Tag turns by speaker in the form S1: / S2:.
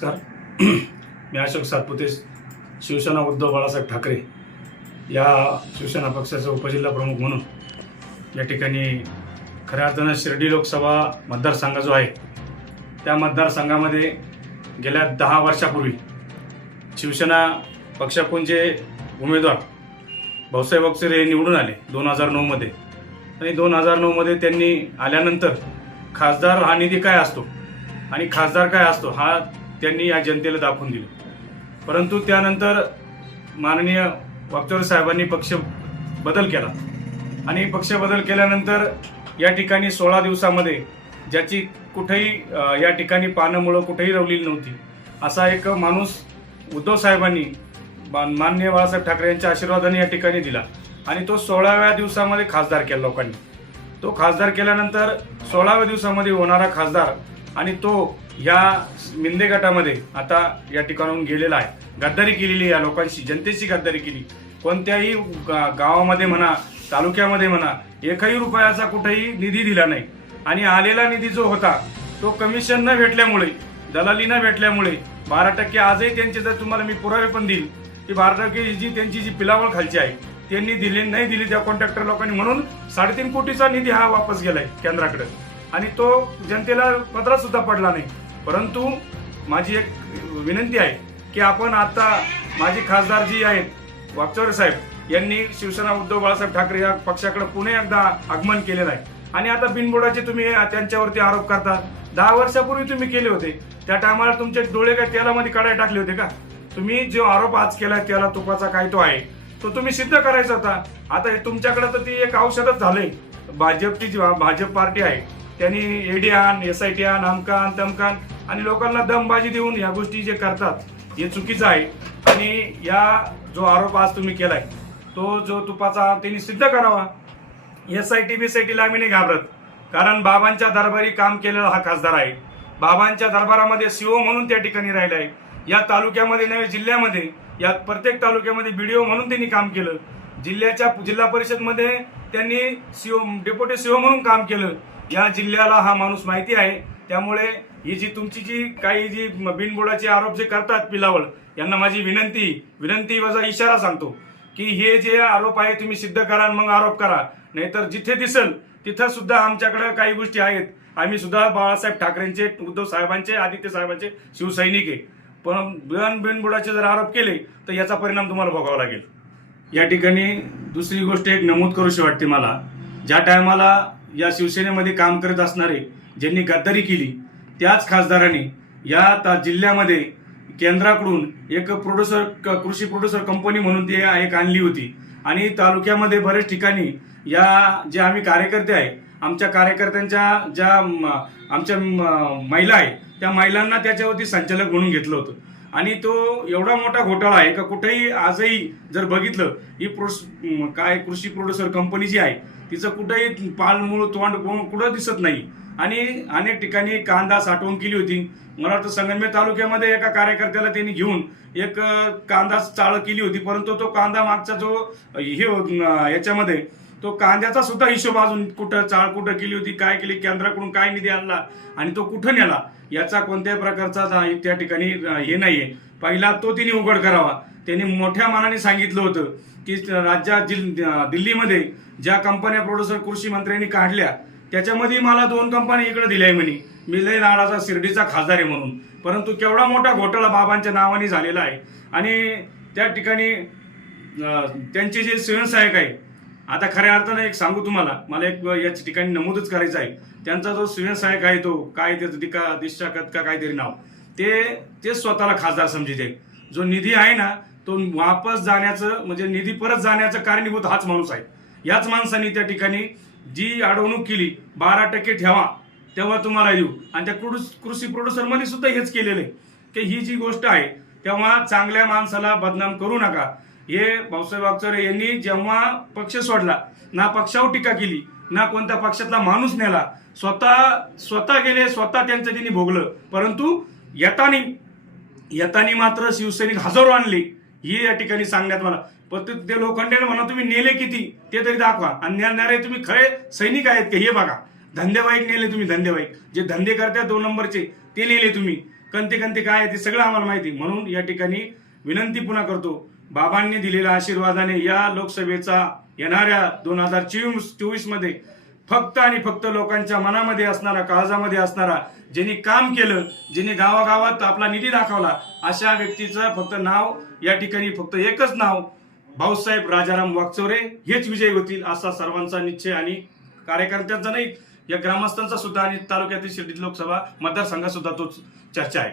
S1: नमस्कार. मी अशोक सातपुते शिवसेना उद्धव बाळासाहेब ठाकरे या शिवसेना पक्षाचा उपजिल्हा प्रमुख म्हणून या ठिकाणी खऱ्या अर्थानं शिर्डी लोकसभा मतदारसंघ जो आहे त्या मतदारसंघामध्ये गेल्या दहा वर्षापूर्वी शिवसेना पक्षाकडून जे उमेदवार भाऊसाहेब अक्षरे निवडून आले दोन हजार नऊमध्ये आणि दोन हजार नऊमध्ये त्यांनी आल्यानंतर खासदार हा निधी काय असतो आणि खासदार काय असतो हा त्यांनी या जनतेला दाखवून दिलं. परंतु त्यानंतर माननीय वागचौरे साहेबांनी पक्ष बदल केला. आणि पक्ष बदल केल्यानंतर या ठिकाणी सोळा दिवसामध्ये ज्याची कुठेही या ठिकाणी पानंमुळं कुठेही रवलेली नव्हती असा एक माणूस उद्धव साहेबांनी माननीय बाळासाहेब ठाकरे यांच्या आशीर्वादाने या ठिकाणी दिला. आणि तो सोळाव्या दिवसामध्ये खासदार केला लोकांनी. तो खासदार केल्यानंतर सोळाव्या दिवसामध्ये होणारा खासदार आणि तो या मिंदे गटामध्ये आता या ठिकाणाहून गेलेला आहे. गद्दारी केलेली या लोकांशी जनतेची गद्दारी केली. कोणत्याही गावामध्ये म्हणा तालुक्यामध्ये म्हणा एकही रुपयाचा कुठेही निधी दिला नाही. आणि आलेला निधी जो होता तो कमिशन न भेटल्यामुळे दलाली न भेटल्यामुळे बारा टक्के आजही त्यांचे जर तुम्हाला मी पुरावे पण देईल की बारा टक्के जी त्यांची जी पिलावळ खालची आहे त्यांनी दिली नाही दिली त्या कॉन्ट्रॅक्टर लोकांनी म्हणून साडेतीन कोटीचा निधी हा वापस गेलाय केंद्राकडे. आणि तो जनतेला पदरात सुद्धा पडला नाही. परंतु माझी एक विनंती आहे की आपण आता माझी खासदार जी आहेत वागचौरे साहेब यांनी शिवसेना उद्धव बाळासाहेब ठाकरे या पक्षाकडे पुणे एकदा आगमन केलेलं आहे. आणि आता बिनबुडाचे तुम्ही त्यांच्यावरती आरोप करता. दहा वर्षापूर्वी तुम्ही केले होते. त्या टायमाला तुमचे डोळे काय तेलामध्ये काढायला टाकले होते का? तुम्ही जो आरोप आज केलाय त्याला तुपाचा काय तो आहे? तो तुम्ही सिद्ध करायचा होता. आता हे तुमच्याकडे तर ती एक औषधच झालंय. भाजपची जी भाजप पार्टी आहे त्यांनी ईडी आण एस आय टी आण अमका तमकान आणि लोकांना दमबाजी देऊन या गोष्टी जे करतात हे चुकीचं आहे. आणि या जो आरोप आज तुम्ही केलाय तो जो तुपाचा त्यांनी सिद्ध करावा. S I T B I टीला आम्ही नाही घाबरत. कारण बाबांच्या दरबारी काम केलेला हा खासदार आहे. बाबांच्या दरबारामध्ये सीओ म्हणून त्या ठिकाणी राहिला आहे या तालुक्यामध्ये नव्हे जिल्ह्यामध्ये. या प्रत्येक तालुक्यामध्ये बीडीओ म्हणून त्यांनी काम केलं. जिल्ह्याच्या जिल्हा परिषदमध्ये त्यांनी सीओ डेप्युटी सीओ म्हणून काम केलं. या जिल्ह्याला हा माणूस माहिती आहे. त्यामुळे ही जी तुमची जी काही जी बिनबुडाचे आरोप जे करतात पिलावळ यांना माझी विनंती विनंती वजा इशारा सांगतो की हे जे आरोप आहे तुम्ही सिद्ध करा आणि मग आरोप करा. नाहीतर जिथे दिसल तिथं सुद्धा आमच्याकडे काही गोष्टी आहेत. आम्ही सुद्धा बाळासाहेब ठाकरेंचे उद्धव साहेबांचे आदित्य साहेबांचे शिवसैनिक आहे. पण बिन बिनबुडाचे जर आरोप केले तर याचा परिणाम तुम्हाला भोगावा लागेल. या ठिकाणी दुसरी गोष्ट एक नमूद करूशी वाटते मला. ज्या टायमाला या शिवसेनेमध्ये काम करत असणारे ज्यांनी गद्दारी केली त्याच खासदारांनी या ता जिल्ह्यामध्ये केंद्राकडून एक प्रोड्युसर क- कृषी प्रोड्युसर कंपनी म्हणून ती एक आणली होती. आणि तालुक्यामध्ये बरेच ठिकाणी या जे आम्ही कार्यकर्ते आहे आमच्या कार्यकर्त्यांच्या ज्या आमच्या महिला आहे त्या महिलांना त्याच्यावरती संचालक म्हणून घेतलं होतं. आणि तो एवढा मोठा घोटाळा आहे का कुठेही आजही जर बघितलं ही प्रोस काय कृषी प्रोड्युसर कंपनी जी आहे तिचं कुठंही पालमूळ तोंड कोण कुठं दिसत नाही. आणि अनेक ठिकाणी कांदा साठवून केली होती. मला वाटतं संगमनेर तालुक्यामध्ये एका कार्यकर्त्याला त्यांनी घेऊन एक कांदा चाळ केली होती. परंतु तो कांदा मागचा जो हे याच्यामध्ये तो कांद्याचा सुद्धा हिशोब अजून कुठं चाळ कुठं केली होती काय केली केंद्राकडून काय निधी आणला आणि तो कुठं नेला याचा कोणत्याही प्रकारचा त्या ठिकाणी हे नाहीये. पहिला तो तिने उघड करावा. त्यांनी मोठ्या मानाने सांगितलं होतं की राज्यात जिल- दिल्लीमध्ये ज्या कंपन्या प्रोड्युसर कृषी मंत्र्यांनी काढल्या त्याच्यामध्ये मला दोन कंपन्या इकडे दिल्या म्हणे. मी लय नाडाचा शिर्डीचा खासदार आहे म्हणून. परंतु केवढा मोठा घोटाळा बाबांच्या नावाने झालेला आहे. आणि त्या ठिकाणी त्यांचे जे स्वयंसहायक आहे आता खऱ्या अर्थानं एक सांगू तुम्हाला मला एक याच ठिकाणी नमूदच करायचं आहे. त्यांचा जो स्वयंसहायक आहे तो काय त्याचं दिका दिशाकत का काहीतरी नाव ते ते स्वतःला खासदार समजित आहे जो निधी आहे ना तो वापस जाण्याचं म्हणजे निधी परत जाण्याचं कारणीभूत हाच माणूस आहे. याच माणसाने त्या ठिकाणी जी अडवणूक केली बारा टक्के ठेवा तेव्हा तुम्हाला येऊ. आणि त्या कृष कृषी प्रोड्युसरमध्ये सुद्धा हेच केलेलं आहे. की ही जी गोष्ट आहे तेव्हा चांगल्या माणसाला बदनाम करू नका. हे भाऊसाहेब अक्षरे यांनी जेव्हा पक्ष सोडला ना पक्षावर टीका केली ना कोणत्या पक्षातला माणूस नेला स्वतः स्वतः गेले स्वतः त्यांचं त्यांनी भोगलं. परंतु येतानी येतानी मात्र शिवसैनिक हजारो आणली. हे या ठिकाणी सांगण्यात मला पण ते- लोखंडेने म्हणा तुम्ही नेले किती ते तरी दाखवा. आणि नेणारे तुम्ही खरे सैनिक आहेत का हे बघा. धंदेवाईक नेले तुम्ही धंदेवाईक जे धंदे करतात दोन नंबरचे ते नेले तुम्ही. कंते कंते काय आहे ते सगळं आम्हाला माहिती म्हणून या ठिकाणी विनंती पुन्हा करतो बाबांनी दिलेल्या आशीर्वादाने या लोकसभेचा येणाऱ्या दोन हजार चोवीस चोवीसमध्ये फक्त आणि फक्त लोकांच्या मनामध्ये असणारा काळजामध्ये असणारा ज्यांनी काम केलं ज्यांनी गावागावात आपला निधी दाखवला अशा व्यक्तीचं फक्त नाव या ठिकाणी फक्त एकच नाव भाऊसाहेब राजाराम वागचौरे हेच विजयी होतील असा सर्वांचा निश्चय आणि कार्यकर्त्यांचा नाही या ग्रामस्थांचा सुद्धा आणि तालुक्यातील शिर्डी लोकसभा मतदारसंघात सुद्धा तोच चर्चा आहे.